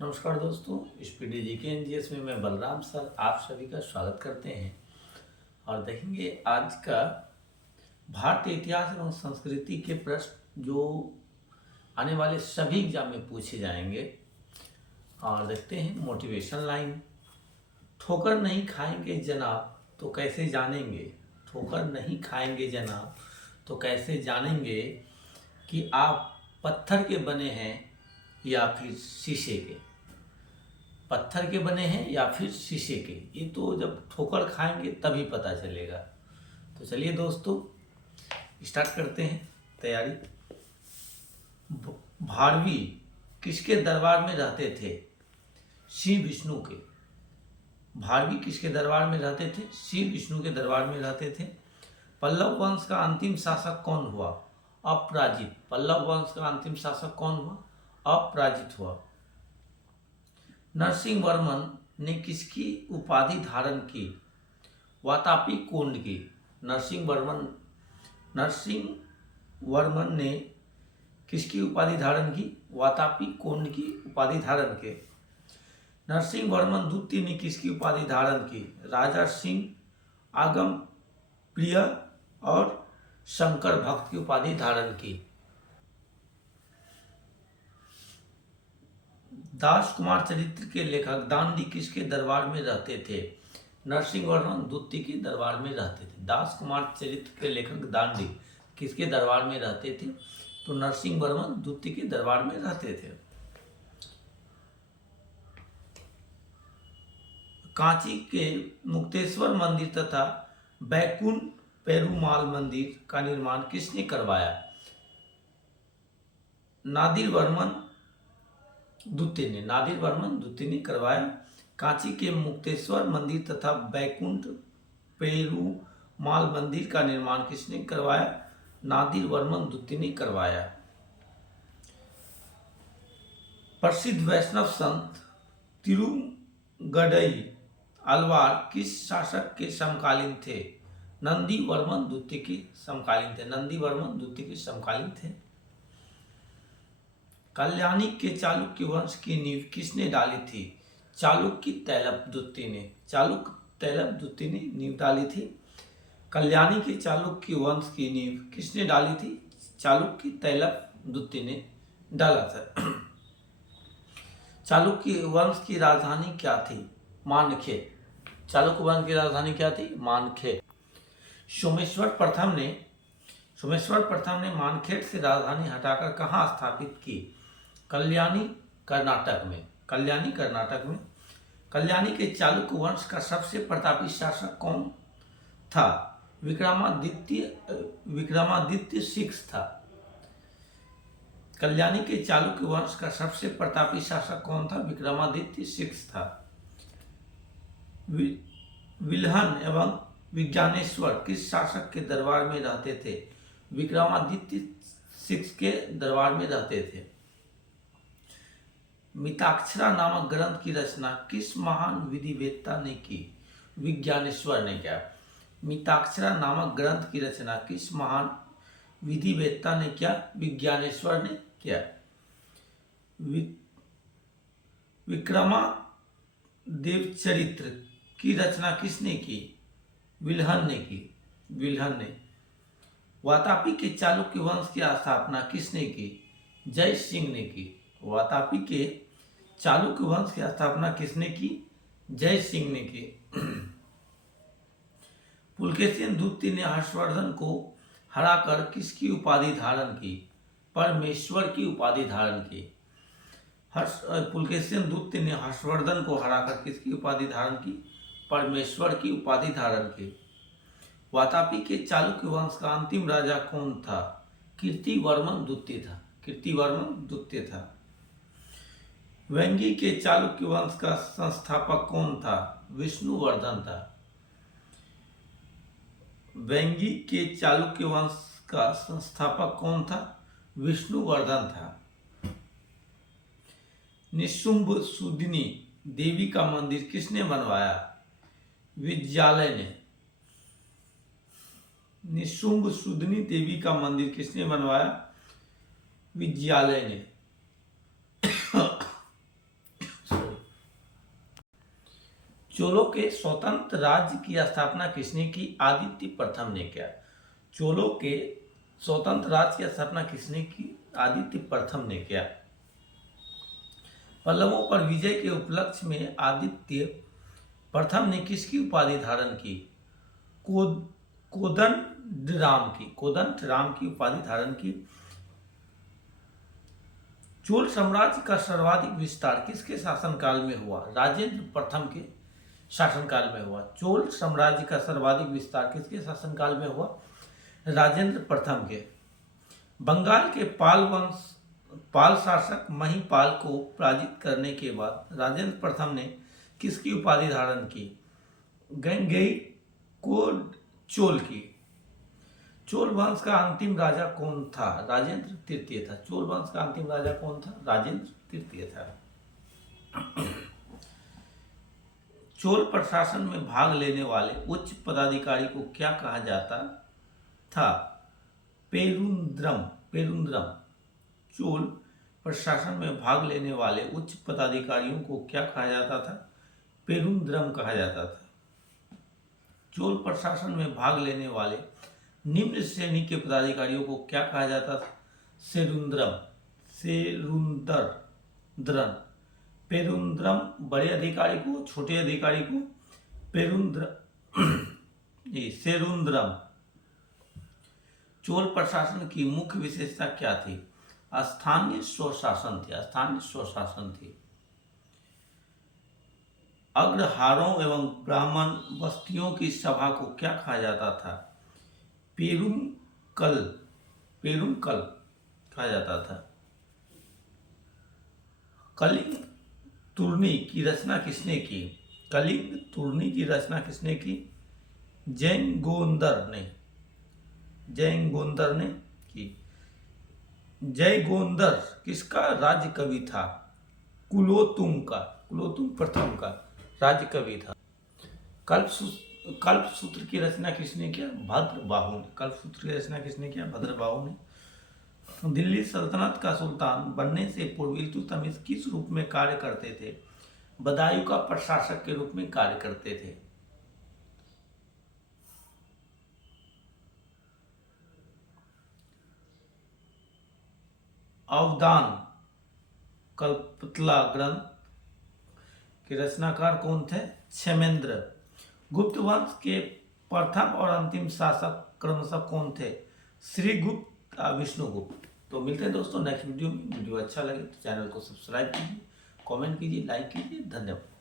नमस्कार दोस्तों, स्पीडी जी के एनजीएस में मैं बलराम सर आप सभी का स्वागत करते हैं। और देखेंगे आज का भारतीय इतिहास एवं संस्कृति के प्रश्न जो आने वाले सभी एग्जाम में पूछे जाएंगे। और देखते हैं मोटिवेशन लाइन। ठोकर नहीं खाएंगे जनाब तो कैसे जानेंगे, ठोकर नहीं खाएंगे जनाब तो कैसे जानेंगे कि आप पत्थर के बने हैं या फिर शीशे के। पत्थर के बने हैं या फिर शीशे के, ये तो जब ठोकर खाएंगे तभी पता चलेगा। तो चलिए दोस्तों स्टार्ट करते हैं तैयारी। भारवी किसके दरबार में रहते थे? श्री विष्णु के। भारवी किसके दरबार में रहते थे? श्री विष्णु के दरबार में रहते थे। पल्लव वंश का अंतिम शासक कौन हुआ? अपराजित। पल्लव वंश का अंतिम शासक कौन हुआ? अपराजित हुआ। नरसिंह वर्मन ने किसकी उपाधि धारण की? वातापी कोंड की। नरसिंह वर्मन ने किसकी उपाधि धारण की? वातापी कोंड की उपाधि धारण के। नरसिंह वर्मन द्वितीय ने किसकी उपाधि धारण की? राजा सिंह आगम प्रिय और शंकर भक्त की उपाधि धारण की। दास कुमार चरित्र के लेखक दांडी किसके दरबार में रहते थे? नरसिंह वर्मन द्वितीय के दरबार में रहते थे। दास कुमार चरित्र के लेखक दांडी किसके दरबार में रहते थे? तो नरसिंह वर्मन द्वितीय के दरबार में रहते थे। कांची के मुक्तेश्वर मंदिर तथा बैकुंठ पेरुमाल मंदिर का निर्माण किसने करवाया? नादिर वर्मन द्वितीय ने। नादिर वर्मन द्वितीय ने करवाया। कांची के मुक्तेश्वर मंदिर तथा बैकुंठ पेरुमाल मंदिर का निर्माण किसने करवाया? नादिर वर्मन द्वितीय ने करवाया। प्रसिद्ध वैष्णव संत तिरुगडई अलवार किस शासक के समकालीन थे? नंदी वर्मन द्वितीय के समकालीन थे। नंदी वर्मन द्वितीय के समकालीन थे। कल्याणी के चालुक्य वंश की नींव किसने डाली थी? चालुक्य तैलप द्वितीय ने। चालुक्य तैलप द्वितीय ने नींव डाली थी। कल्याणी के चालुक्य वंश की नींव किसने डाली थी? चालुक्य तैलप द्वितीय ने डाला था। चालुक्य वंश की राजधानी क्या थी? मानखेड़। चालुक्य वंश की राजधानी क्या थी? मानखेड़। सोमेश्वर प्रथम ने मानखेड़ से राजधानी हटाकर कहाँ स्थापित की? कल्याणी कर्नाटक में। कल्याणी कर्नाटक में। कल्याणी के चालुक्य वंश का सबसे प्रतापी शासक कौन था? विक्रमादित्य सिक्स था। कल्याणी के चालुक्य वंश का सबसे प्रतापी शासक कौन था? विक्रमादित्य सिक्स था। विल्हन एवं विज्ञानेश्वर किस शासक के दरबार में रहते थे? विक्रमादित्य सिक्स के दरबार में रहते थे। मिताक्षरा नामक ग्रंथ की रचना किस महान विधिवेत्ता ने की? विज्ञानेश्वर ने किया। मिताक्षरा नामक ग्रंथ की रचना किस महान विधिवेत्ता ने किया? विज्ञानेश्वर ने किया। विक्रमादेवचरित्र की रचना किसने की? विल्हन ने की। विल्हन ने। वातापी के चालुक्य वंश की स्थापना किसने की? जय सिंह ने की। वातापी के चालुक्य वंश की स्थापना किसने की? जय सिंह ने की। पुलकेशिन द्वितीय ने हर्षवर्धन को हराकर किसकी उपाधि धारण की? परमेश्वर की उपाधि धारण की। पुलकेशिन द्वितीय ने हर्षवर्धन को हराकर किसकी उपाधि धारण की? परमेश्वर की उपाधि धारण की। वातापी के चालुक्य वंश का अंतिम राजा कौन था? कीर्तिवर्मन द्वितीय था। कीर्तिवर्मन द्वितीय था। वेंगी के चालुक्य वंश का संस्थापक कौन था? विष्णुवर्धन था। वेंगी के चालुक्य वंश का संस्थापक कौन था? विष्णुवर्धन था। निशुंभ सुदिनी देवी का मंदिर किसने बनवाया? विद्यालय ने। निशुंभ सुदिनी देवी का मंदिर किसने बनवाया? विद्यालय ने। चोलों के स्वतंत्र राज्य की स्थापना किसने की? आदित्य प्रथम ने किया। चोलों के स्वतंत्र राज्य की स्थापना किसने की? आदित्य प्रथम ने किया। पल्लवों पर विजय के उपलक्ष्य में आदित्य प्रथम ने किसकी उपाधि धारण की? कोदंडराम की उपाधि धारण की। चोल साम्राज्य का सर्वाधिक विस्तार किसके शासनकाल में हुआ? राजेंद्र प्रथम के शासनकाल में हुआ। चोल साम्राज्य का सर्वाधिक विस्तार किसके शासनकाल में हुआ? राजेंद्र प्रथम के। बंगाल के पाल शासक महिपाल को पराजित करने के बाद राजेंद्र प्रथम ने किसकी उपाधि धारण की? गंगईकोंड की। चोल वंश का अंतिम राजा कौन था? राजेंद्र तृतीय था। चोल वंश का अंतिम राजा कौन था? राजेंद्र तृतीय था। चोल प्रशासन में भाग लेने वाले उच्च पदाधिकारी को क्या कहा जाता था? पेरुंद्रम। चोल प्रशासन में भाग लेने वाले उच्च पदाधिकारियों को क्या कहा जाता था? पेरुंद्रम कहा जाता था। चोल प्रशासन में भाग लेने वाले निम्न श्रेणी के पदाधिकारियों को क्या कहा जाता था? सेरुंदरन। पेरुंद्रम बड़े अधिकारी को, छोटे अधिकारी को सेरुंद्रम। चोल प्रशासन की मुख्य विशेषता क्या थी? स्थानीय स्वशासन थी। अग्रहारों एवं ब्राह्मण बस्तियों की सभा को क्या कहा जाता था? पेरुमकल कहा जाता था। कलिंग तुरनी की रचना किसने की? जयगोंदर ने की। जयगोंदर किसका राज्य कवि था? कुलोतुंग प्रथम का राज्य कवि था। कल्पसूत्र की रचना किसने किया? भद्रबाहु ने। दिल्ली सल्तनत का सुल्तान बनने से पूर्व इल्तुतमिश किस रूप में कार्य करते थे? बदायूं का प्रशासक के रूप में कार्य करते थे। अवदान कल्पतला ग्रंथ के रचनाकार कौन थे? क्षेमेंद्र। गुप्त वंश के प्रथम और अंतिम शासक क्रमशः कौन थे? श्रीगुप्त, विष्णुगुप्त। तो मिलते हैं दोस्तों नेक्स्ट वीडियो में। वीडियो अच्छा लगे तो चैनल को सब्सक्राइब कीजिए, कमेंट कीजिए, लाइक कीजिए। धन्यवाद।